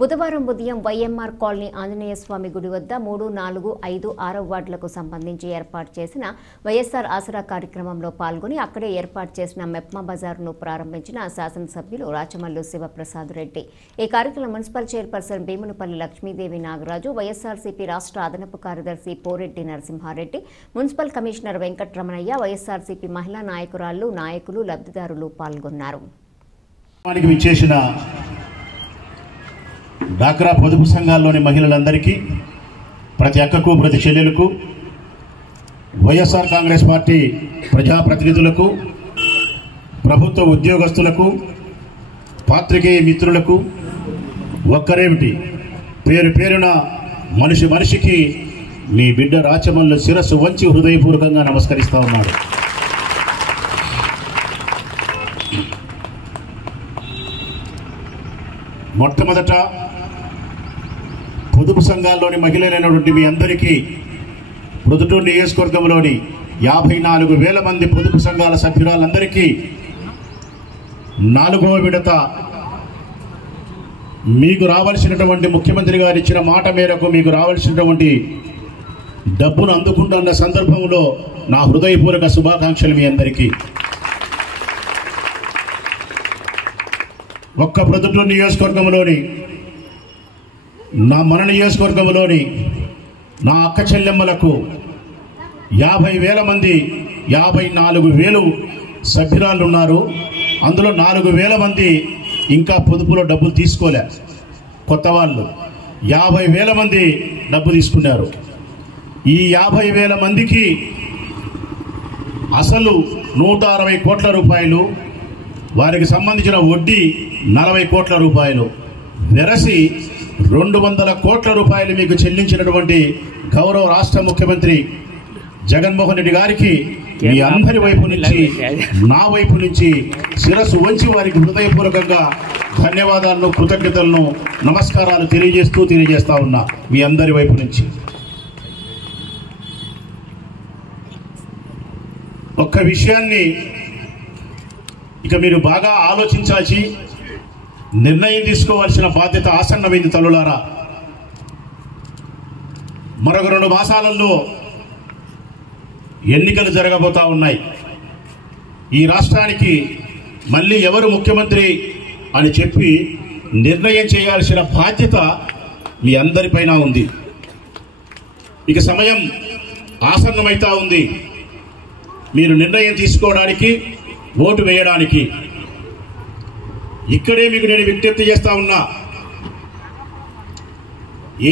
బుధవారం ఉదయం YMR colony Anjaneya స్వామి గుడి వద్ద 3, 4, 5, 6 వార్డులకు సంబంధించి ఏర్పాటు చేసిన వైఎస్ఆర్ ఆసరా కార్యక్రమంలో పాల్గొని అక్కడే ఏర్పాటు చేసిన మెప్మా బజార్ను ప్రారంభించిన శాసనసభ్యులు రాచమల్లు శివప్రసాద్ రెడ్డి. ఈ కార్యక్రమం మున్సిపల్ చైర్పర్సన్ భీమునపల్లి లక్ష్మీదేవి నాగరాజు, వైఎస్ఆర్సీపీ రాష్ట్ర అదనపు కార్యదర్శి పోరెడ్డి నరసింహారెడ్డి, మున్సిపల్ కమిషనర్ వెంకట్రమణయ్య, వైఎస్ఆర్సీపీ మహిళా నాయకురాళ్లు, నాయకులు, లబ్ధిదారులు పాల్గొన్నారు. డాక్రా పొదుపు సంఘాల్లోని మహిళలందరికీ, ప్రతి అక్కకు, ప్రతి చెల్లెలకు, వైఎస్ఆర్ కాంగ్రెస్ పార్టీ ప్రజాప్రతినిధులకు, ప్రభుత్వ ఉద్యోగస్తులకు, పాత్రికేయ మిత్రులకు ఒక్కరేమిటి పేరు పేరున మనిషికి మీ బిడ్డ రాచమల్లు శిరస్సు వంచి హృదయపూర్వకంగా నమస్కరిస్తా ఉన్నాడు. మొట్టమొదట పొదుపు సంఘాల్లోని మహిళలైనటువంటి మీ అందరికీ ప్రొద్దుటూరు నియోజకవర్గంలోని 54,000 మంది పొదుపు సంఘాల సభ్యురాలందరికీ 4వ విడత మీకు రావాల్సినటువంటి ముఖ్యమంత్రి గారు ఇచ్చిన మాట మేరకు మీకు రావాల్సినటువంటి డబ్బును అందుకుంటున్న సందర్భంలో నా హృదయపూర్వక శుభాకాంక్షలు మీ అందరికీ. ఒక్క ప్రొద్దుటూరు నియోజకవర్గంలోని మన నియోజకవర్గంలోని నా అక్క చెల్లెమ్మలకు 50,000 మంది 54,000 సభ్యురాలు ఉన్నారు. అందులో 4,000 మంది ఇంకా పొదుపులో డబ్బులు తీసుకోలే. కొత్త వాళ్ళు 50,000 మంది డబ్బు తీసుకున్నారు. ఈ 50,000 మందికి అసలు 160 కోట్ల రూపాయలు, వారికి సంబంధించిన వడ్డీ 40 కోట్ల రూపాయలు, వెరసి 200 కోట్ల రూపాయలు మీకు చెల్లించినటువంటి గౌరవ రాష్ట్ర ముఖ్యమంత్రి జగన్మోహన్ రెడ్డి గారికి మీ అందరి వైపు నుంచి, నా వైపు నుంచి శిరస్సు వంచి వారికి హృదయపూర్వకంగా ధన్యవాదాలను, కృతజ్ఞతలను, నమస్కారాలు తెలియజేస్తా ఉన్నా మీ అందరి వైపు నుంచి. ఒక్క విషయాన్ని ఇక మీరు బాగా ఆలోచించాల్సి, నిర్ణయం తీసుకోవాల్సిన బాధ్యత ఆసన్నమైంది తల్లులారా. మరొక 2 మాసాలలో ఎన్నికలు జరగబోతా ఉన్నాయి. ఈ రాష్ట్రానికి మళ్ళీ ఎవరు ముఖ్యమంత్రి అని చెప్పి నిర్ణయం చేయాల్సిన బాధ్యత మీ అందరిపైన ఉంది. ఇక సమయం ఆసన్నమైతా ఉంది. మీరు నిర్ణయం తీసుకోవడానికి, ఓటు వేయడానికి. ఇక్కడే మీకు నేను విజ్ఞప్తి చేస్తా ఉన్నా,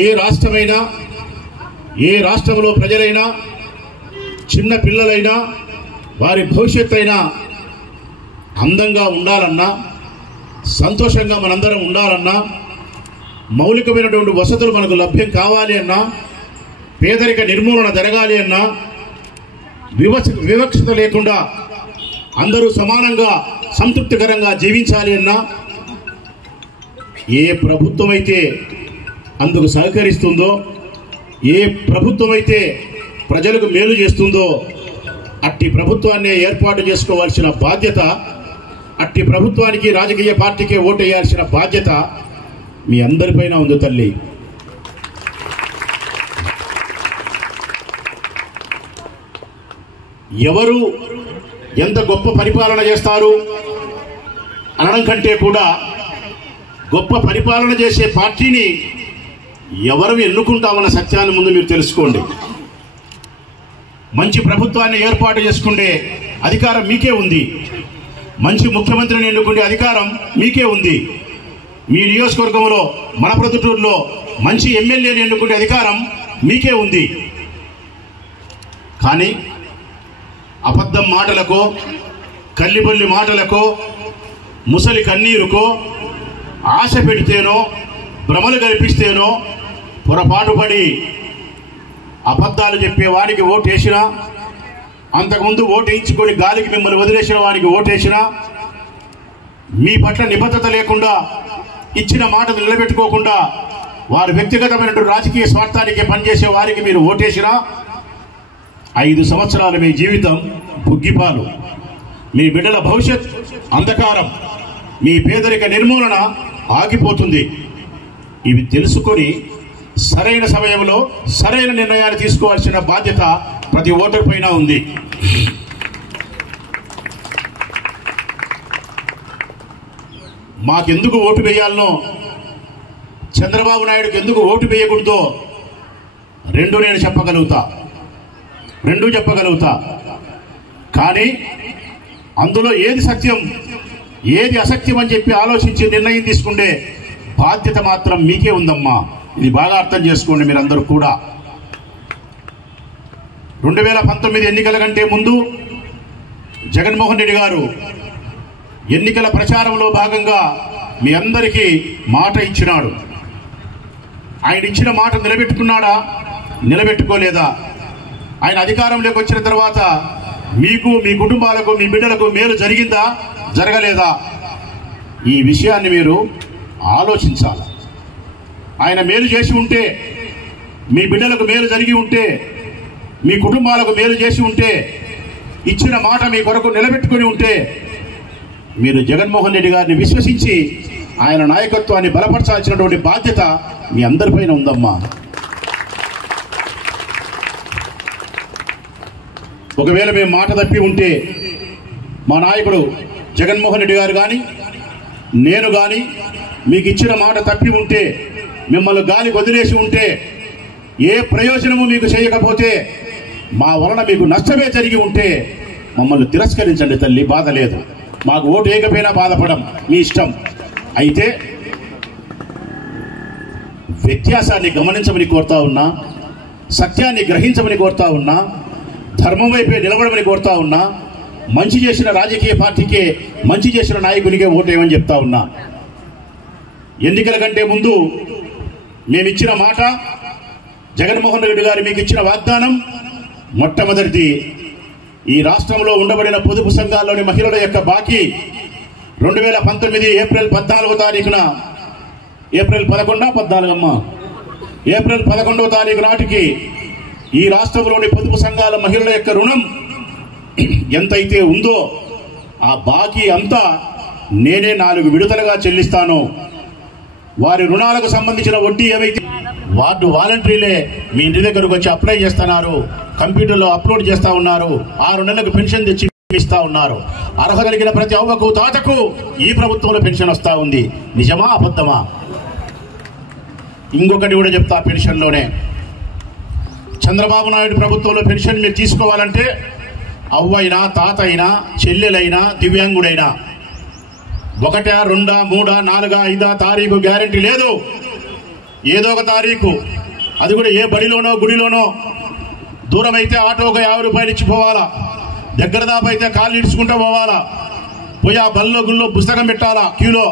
ఏ రాష్ట్రమైనా, ఏ రాష్ట్రంలో ప్రజలైనా, చిన్న పిల్లలైనా, వారి భవిష్యత్తు అయినా అందంగా ఉండాలన్నా, సంతోషంగా మనందరం ఉండాలన్నా, మౌలికమైనటువంటి వసతులు మనకు లభ్యం కావాలి అన్నా, పేదరిక నిర్మూలన జరగాలి అన్నా, వివక్షత లేకుండా అందరూ సమానంగా సంతృప్తికరంగా జీవించాలి అన్నా, ఏ ప్రభుత్వం అయితే అందుకు సహకరిస్తుందో, ఏ ప్రభుత్వం అయితే ప్రజలకు మేలు చేస్తుందో అట్టి ప్రభుత్వాన్ని ఏర్పాటు చేసుకోవాల్సిన బాధ్యత, అట్టి ప్రభుత్వానికి, రాజకీయ పార్టీకి ఓటు వేయాల్సిన బాధ్యత మీ అందరిపైన ఉంది తల్లి. ఎవరు ఎంత గొప్ప పరిపాలన చేస్తారు అనడం కంటే కూడా గొప్ప పరిపాలన చేసే పార్టీని ఎవరు ఎన్నుకుంటామన్న సత్యాన్ని ముందు మీరు తెలుసుకోండి. మంచి ప్రభుత్వాన్ని ఏర్పాటు చేసుకునే అధికారం మీకే ఉంది. మంచి ముఖ్యమంత్రిని ఎన్నుకునే అధికారం మీకే ఉంది. మీ నియోజకవర్గంలో, మన ప్రొద్దుటూరులో మంచి ఎమ్మెల్యేని ఎన్నుకునే అధికారం మీకే ఉంది. కానీ అబద్ధం మాటలకో, కల్లిబొల్లి మాటలకో, ముసలి కన్నీరుకో, ఆశ పెడితేనో, భ్రమలు కల్పిస్తేనో పొరపాటు పడి అబద్ధాలు చెప్పే వానికి ఓటేసినా, అంతకుముందు ఓటేయించుకొని గాలికి మిమ్మల్ని వదిలేసిన వానికి ఓటేసినా, మీ పట్ల నిబద్ధత లేకుండా, ఇచ్చిన మాటను నిలబెట్టుకోకుండా వారి వ్యక్తిగతమైన రాజకీయ స్వార్థానికి పనిచేసే వారికి మీరు ఓటేసినా 5 సంవత్సరాలు మీ జీవితం బుగ్గిపాలు. మీ బిడ్డల భవిష్యత్ అంధకారం, మీ పేదరిక నిర్మూలన ఆగిపోతుంది. ఇవి తెలుసుకొని సరైన సమయంలో సరైన నిర్ణయాలు తీసుకోవాల్సిన బాధ్యత ప్రతి ఓటర్ పైన ఉంది. మాకెందుకు ఓటు వేయాలనో, చంద్రబాబు నాయుడుకి ఎందుకు ఓటు వేయకూడదో రెండూ చెప్పగలుగుతా. కానీ అందులో ఏది సత్యం ఏది అసత్యం అని చెప్పి ఆలోచించి నిర్ణయం తీసుకుంటే బాధ్యత మాత్రం మీకే ఉందమ్మా. ఇది బాగా అర్థం చేసుకోండి మీరందరూ కూడా. 2019 ఎన్నికల కంటే ముందు జగన్మోహన్ రెడ్డి గారు ఎన్నికల ప్రచారంలో భాగంగా మీ అందరికీ మాట ఇచ్చినాడు. ఆయన ఇచ్చిన మాట నిలబెట్టుకున్నాడా, నిలబెట్టుకోలేదా? ఆయన అధికారంలోకి వచ్చిన తర్వాత మీకు, మీ కుటుంబాలకు, మీ బిడ్డలకు మేలు జరిగిందా, జరగలేదా? ఈ విషయాన్ని మీరు ఆలోచించాలి. ఆయన మేలు చేసి ఉంటే, మీ బిడ్డలకు మేలు జరిగి ఉంటే, మీ కుటుంబాలకు మేలు చేసి ఉంటే, ఇచ్చిన మాట మీ కొరకు నిలబెట్టుకుని ఉంటే, మీరు జగన్మోహన్ రెడ్డి గారిని విశ్వసించి ఆయన నాయకత్వాన్ని బలపరచాల్సినటువంటి బాధ్యత మీ అందరిపైన ఉందమ్మా. ఒకవేళ మేము మాట తప్పి ఉంటే, మా నాయకుడు జగన్మోహన్ రెడ్డి గారు కానీ, నేను కానీ మీకు ఇచ్చిన మాట తప్పి ఉంటే, మిమ్మల్ని గాలి వదిలేసి ఉంటే, ఏ ప్రయోజనము మీకు చేయకపోతే, మా వలన మీకు నష్టమే జరిగి ఉంటే మమ్మల్ని తిరస్కరించండి తల్లి, బాధ లేదు. మాకు ఓటు వేయకపోయినా బాధపడం మీ ఇష్టం. అయితే వ్యత్యాసాన్ని గమనించమని కోరుతా ఉన్నా, సత్యాన్ని గ్రహించమని కోరుతా ఉన్నా, ధర్మం వైపే నిలబడమని కోరుతా ఉన్నా, మంచి చేసిన రాజకీయ పార్టీకే, మంచి చేసిన నాయకునికే ఓటేయమని చెప్తా ఉన్నా. ఎన్నికల కంటే ముందు మేమిచ్చిన మాట, జగన్మోహన్ రెడ్డి గారు మీకు ఇచ్చిన వాగ్దానం మొట్టమొదటిది, ఈ రాష్ట్రంలో ఉండబడిన పొదుపు సంఘాల్లోని మహిళల యొక్క బాకీ 2019 ఏప్రిల్ 14వ తారీఖున, ఏప్రిల్ 11వ తారీఖు నాటికి ఈ రాష్ట్రంలోని పొదుపు సంఘాల మహిళల యొక్క రుణం ఎంతైతే ఉందో ఆ బాకీ అంతా నేనే 4 విడతలుగా చెల్లిస్తాను. వారి రుణాలకు సంబంధించిన వడ్డీ ఏవైతే వార్డు వాలంటీర్లే మీ ఇంటి దగ్గరకు వచ్చి అప్లై చేస్తున్నారు, కంప్యూటర్లో అప్లోడ్ చేస్తా ఉన్నారు, 6 నెలలకు పెన్షన్ తెచ్చి ఇస్తా ఉన్నారు. అర్హత కలిగిన ప్రతి అవ్వకు తాతకు ఈ ప్రభుత్వంలో పెన్షన్ వస్తా ఉంది. నిజమా అబద్ధమా? ఇంకొకటి కూడా చెప్తా, పెన్షన్లోనే చంద్రబాబు నాయుడు ప్రభుత్వంలో పెన్షన్ మీరు తీసుకోవాలంటే అవ్వైనా, తాత అయినా, చెల్లెలైనా, దివ్యాంగుడైనా 1, 2, 3, 4, 5 తారీఖు గ్యారెంటీ లేదు. ఏదో ఒక తారీఖు, అది కూడా ఏ బడిలోనో గుడిలోనో, దూరం అయితే ఆటోగా 50 రూపాయలు ఇచ్చి పోవాలా, దగ్గర దాపు అయితే కాళ్ళు ఇడ్చుకుంటూ పోవాలా, పోయి ఆ బల్లో గుల్లో పుస్తకం పెట్టాలా క్యూలో.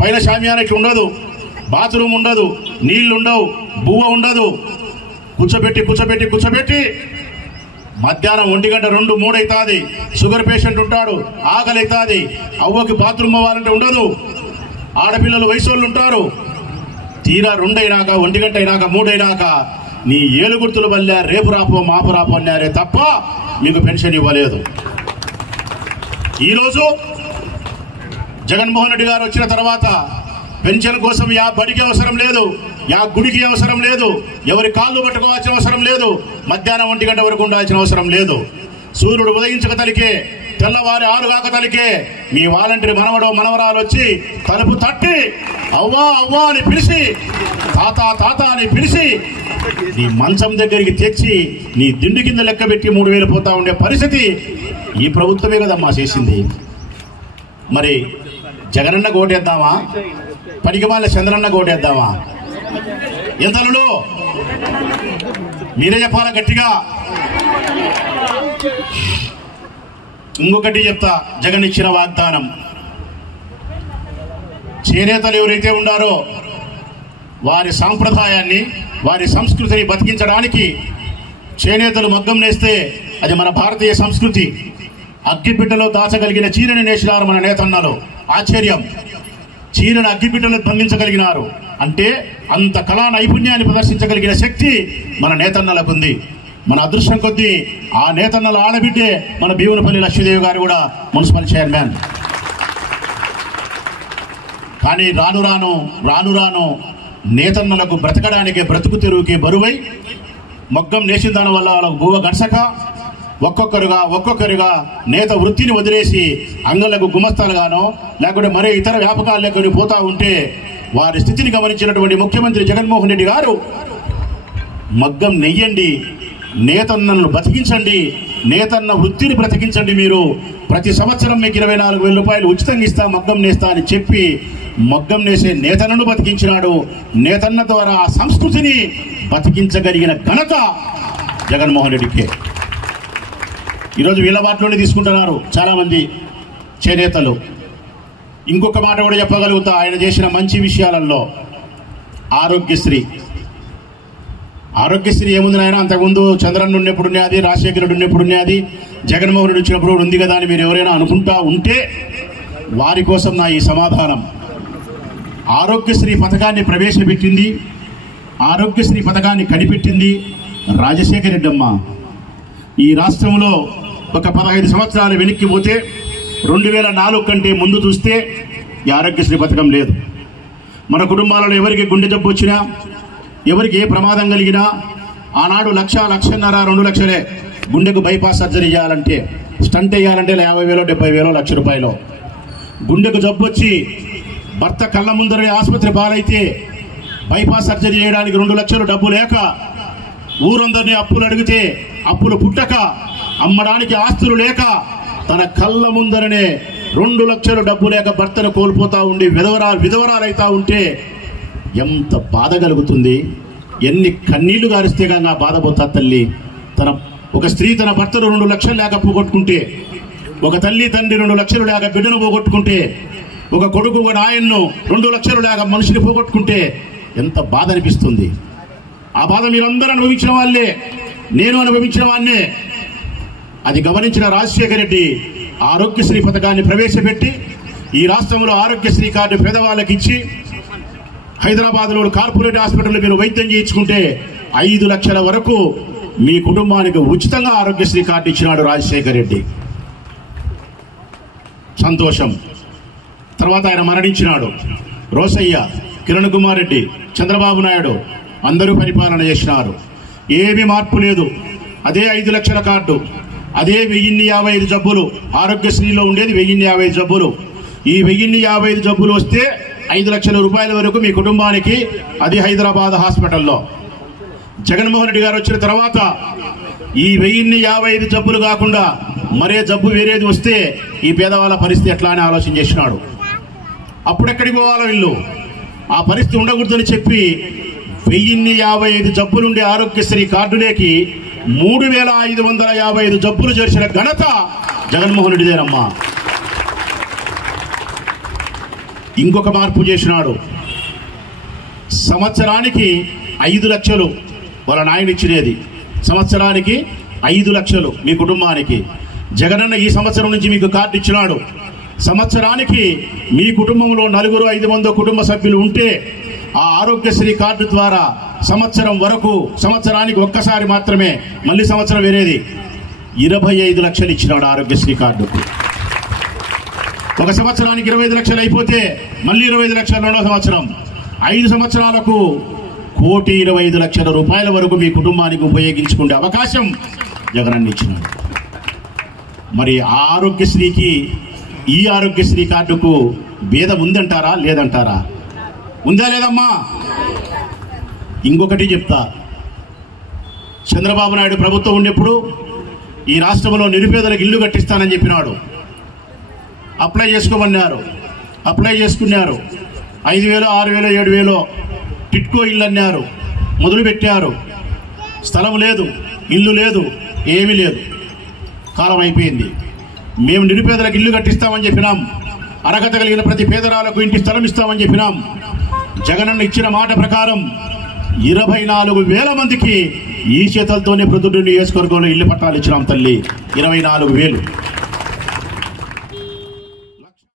పైన షామియానా ఇట్లా ఉండదు, బాత్రూమ్ ఉండదు, నీళ్లు ఉండవు, బువ్వ ఉండదు. కూర్చోబెట్టి మధ్యాహ్నం 1 గంట 2, 3 అవుతుంది. షుగర్ పేషెంట్ ఉంటాడు, ఆకలి అవుతుంది, అవ్వకి బాత్రూమ్ అవ్వాలంటే ఉండదు. ఆడపిల్లలు వయసోళ్ళు ఉంటారు. తీరా 2 అయినాక, 1 గంట అయినాక, 3 అయినాక నీ ఏలుగుర్తులు వల్ల రేపు రాపో మాపు రాపో అన్నారే తప్ప మీకు పెన్షన్ ఇవ్వలేదు. ఈరోజు జగన్మోహన్ రెడ్డి గారు వచ్చిన తర్వాత పెన్షన్ కోసం యా బడికి అవసరం లేదు, యా గుడికి అవసరం లేదు, ఎవరి కాళ్ళు పట్టుకోవాల్సిన అవసరం లేదు, మధ్యాహ్నం 1 గంట వరకు ఉండాల్సిన అవసరం లేదు. సూర్యుడు ఉదయించక తలికే, తెల్లవారి 6 కాక తలికే మీ వాలంటీర్ మనవడో మనవరాలు వచ్చి తలుపు తట్టి అవ్వా అవ్వా అని పిలిచి, తాత అని పిలిచి నీ మంచం దగ్గరికి తెచ్చి నీ దిండు కింద లెక్క పెట్టి 3000 పోతా ఉండే పరిస్థితి ఈ ప్రభుత్వమే కదమ్మా చేసింది. మరి జగనన్న ఓటేద్దామా, పనికిమాల చంద్రన్న ఓటేద్దామా? ఎంతలో మీరే చెప్పాలా గట్టిగా. ఇంకొకటి చెప్తా, జగన్ ఇచ్చిన వాగ్దానం, చేనేతలు ఎవరైతే ఉండారో వారి సాంప్రదాయాన్ని, వారి సంస్కృతిని బతికించడానికి చేనేతలు మగ్గం నేస్తే అది మన భారతీయ సంస్కృతి. అగ్గిపిట్టలో దాచగలిగిన చీరని నేసినారు మన నేతన్నలు. ఆశ్చర్యం, చీరను అగ్గిపిట్టలో బంధించగలిగినారు అంటే అంత కళా నైపుణ్యాన్ని ప్రదర్శించగలిగిన శక్తి మన నేతన్నలకు ఉంది. మన అదృష్టం కొద్దీ ఆ నేతన్నల ఆడబిడ్డే మన భీమునపల్లి లక్ష్మీదేవి గారు కూడా మున్సిపల్ చైర్మన్. కానీ రాను రాను నేతన్నలకు బ్రతకడానికే బ్రతుకు తెరువుకే బరువై మగ్గం నేసిన దాని వల్ల వాళ్ళకు బువ్వ గడసక ఒక్కొక్కరుగా నేత వృత్తిని వదిలేసి అంగళ్లకు గుమస్తాలుగానో లేకుంటే మరే ఇతర వ్యాపకాల్లోకి పోతా ఉంటే వారి స్థితిని గమనించినటువంటి ముఖ్యమంత్రి జగన్మోహన్ రెడ్డి గారు మగ్గం నెయ్యండి, నేతన్నలను బతికించండి, నేతన్న వృత్తిని బ్రతికించండి, మీరు ప్రతి సంవత్సరం మీకు 24,000 రూపాయలు ఉచితంగా ఇస్తా మగ్గం నేస్తా అని చెప్పి మగ్గం నేసే నేతన్నను బతికించినాడు. నేతన్న ద్వారా ఆ సంస్కృతిని బతికించగలిగిన ఘనత జగన్మోహన్ రెడ్డికే. ఈరోజు వీళ్ళ బాటలోనే తీసుకుంటున్నారు చాలామంది చేనేతలు. ఇంకొక మాట కూడా చెప్పగలుగుతా ఆయన చేసిన మంచి విషయాలలో. ఆరోగ్యశ్రీ ఏముంది నాయన, అంతకుముందు చంద్రన్న ఉన్నప్పుడు ఉన్నది, రాజశేఖరుడు ఉన్నప్పుడు ఉన్నది, జగన్మోహన్ రెడ్డి వచ్చినప్పుడు ఉంది కదా అని మీరు ఎవరైనా అనుకుంటా ఉంటే వారి కోసం నా ఈ సమాధానం. ఆరోగ్యశ్రీ పథకాన్ని ప్రవేశపెట్టింది, ఆరోగ్యశ్రీ పథకాన్ని కనిపెట్టింది రాజశేఖర రెడ్డి అమ్మ. ఈ రాష్ట్రంలో ఒక 15 సంవత్సరాలు వెనక్కి పోతే 2004 కంటే ముందు చూస్తే ఈ ఆరోగ్యశ్రీ పథకం లేదు. మన కుటుంబాలలో ఎవరికి గుండె జబ్బు వచ్చినా, ఎవరికి ఏ ప్రమాదం కలిగినా ఆనాడు 1,00,000, 1,50,000, 2 లక్షలే. గుండెకు బైపాస్ సర్జరీ చేయాలంటే, స్టంట్ వేయాలంటే 50,000, 70,000, 1,00,000 రూపాయలు. గుండెకు జబ్బు వచ్చి భర్త కళ్ళ ముందరే ఆసుపత్రి పాలైతే బైపాస్ సర్జరీ చేయడానికి 2 లక్షలు డబ్బు లేక ఊరందరినీ అప్పులు అడిగితే అప్పులు పుట్టక అమ్మడానికి ఆస్తులు లేక తన కళ్ళ ముందరనే 2 లక్షలు డబ్బు లేక భర్తను కోల్పోతా ఉండి విధవరాలైతా ఉంటే ఎంత బాధ కలుగుతుంది, ఎన్ని కన్నీళ్లు గారిస్తే కానీ బాధపోతా తల్లి. ఒక స్త్రీ తన భర్తను 2 లక్షలు లేక పోగొట్టుకుంటే, ఒక తల్లి తండ్రి 2 లక్షలు లేక బిడ్డను పోగొట్టుకుంటే, ఒక కొడుకు ఒక నాయన్ను 2 లక్షలు లేక మనిషిని పోగొట్టుకుంటే ఎంత బాధ అనిపిస్తుంది. ఆ బాధ మీరందరూ అనుభవించిన వాళ్ళే, నేను అనుభవించిన వాడినే. అది గమనించిన రాజశేఖర రెడ్డి ఆరోగ్యశ్రీ పథకాన్ని ప్రవేశపెట్టి ఈ రాష్ట్రంలో ఆరోగ్యశ్రీ కార్డు పేదవాళ్ళకి ఇచ్చి హైదరాబాద్లో కార్పొరేట్ హాస్పిటల్లో మీరు వైద్యం చేయించుకుంటే 5 లక్షల వరకు మీ కుటుంబానికి ఉచితంగా ఆరోగ్యశ్రీ కార్డు ఇచ్చినాడు రాజశేఖర రెడ్డి. సంతోషం. తర్వాత ఆయన మరణించినాడు. రోసయ్య, కిరణ్ కుమార్ రెడ్డి, చంద్రబాబు నాయుడు అందరూ పరిపాలన చేసినారు. ఏమీ మార్పు లేదు. అదే 5 లక్షల కార్డు, అదే 1055 జబ్బులు. ఆరోగ్యశ్రీలో ఉండేది 1055 జబ్బులు. ఈ 1055 జబ్బులు వస్తే 5 లక్షల రూపాయల వరకు మీ కుటుంబానికి, అది హైదరాబాద్ హాస్పిటల్లో. జగన్మోహన్ రెడ్డి గారు వచ్చిన తర్వాత ఈ 1055 జబ్బులు కాకుండా మరే జబ్బు వేరేది వస్తే ఈ పేదవాళ్ళ పరిస్థితి ఎట్లా అని ఆలోచన చేసినాడు. అప్పుడెక్కడికి పోవాలో వీళ్ళు, ఆ పరిస్థితి ఉండకూడదని చెప్పి 1055 జబ్బులుండే ఆరోగ్యశ్రీ కార్డులేకి 3,555 జబ్బులు చేర్చిన ఘనత జగన్మోహన్ రెడ్డిదేనమ్మా. ఇంకొక మార్పు చేసినాడు. సంవత్సరానికి 5 లక్షలు వాళ్ళ నాయన ఇచ్చినేది, సంవత్సరానికి 5 లక్షలు మీ కుటుంబానికి. జగనన్న ఈ సంవత్సరం నుంచి మీకు కార్డు ఇచ్చినాడు. సంవత్సరానికి మీ కుటుంబంలో 4, 5 మంది కుటుంబ సభ్యులు ఉంటే ఆ ఆరోగ్యశ్రీ కార్డు ద్వారా సంవత్సరం వరకు, సంవత్సరానికి ఒక్కసారి మాత్రమే, మళ్ళీ సంవత్సరం వేరేది, 25 లక్షలు ఇచ్చినాడు ఆరోగ్యశ్రీ కార్డుకు. ఒక సంవత్సరానికి 25 లక్షలు అయిపోతే మళ్ళీ 25 లక్షలు రెండో సంవత్సరం. 5 సంవత్సరాలకు 1,25,00,000 రూపాయల వరకు మీ కుటుంబానికి ఉపయోగించుకునే అవకాశం జగనన్న ఇచ్చినాడు. మరి ఆ ఆరోగ్యశ్రీకి ఈ ఆరోగ్యశ్రీ కార్డుకు భేదం ఉందంటారా లేదంటారా? ఉందా లేదమ్మా? ఇంకొకటి చెప్తా. చంద్రబాబు నాయుడు ప్రభుత్వం ఉన్నప్పుడు ఈ రాష్ట్రంలో నిరుపేదలకు ఇల్లు కట్టిస్తానని చెప్పినాడు. అప్లై చేసుకోమన్నారు, అప్లై చేసుకున్నారు. 5,000, 6,000, 7,000 టిట్కో ఇల్లు అన్నారు, మొదలుపెట్టారు. స్థలం లేదు, ఇల్లు లేదు, ఏమీ లేదు. కాలం అయిపోయింది. మేము నిరుపేదలకు ఇల్లు కట్టిస్తామని చెప్పినాం, అర్హత కలిగిన ప్రతి పేదరాలకు ఇంటి స్థలం ఇస్తామని చెప్పినాం. జగనన్న ఇచ్చిన మాట ప్రకారం 24,000 మందికి ఈ చేతులతోనే ప్రొద్దుటూరు నియోజకవర్గంలో ఇల్లు పట్టాలు ఇచ్చినాం తల్లి. 24,000.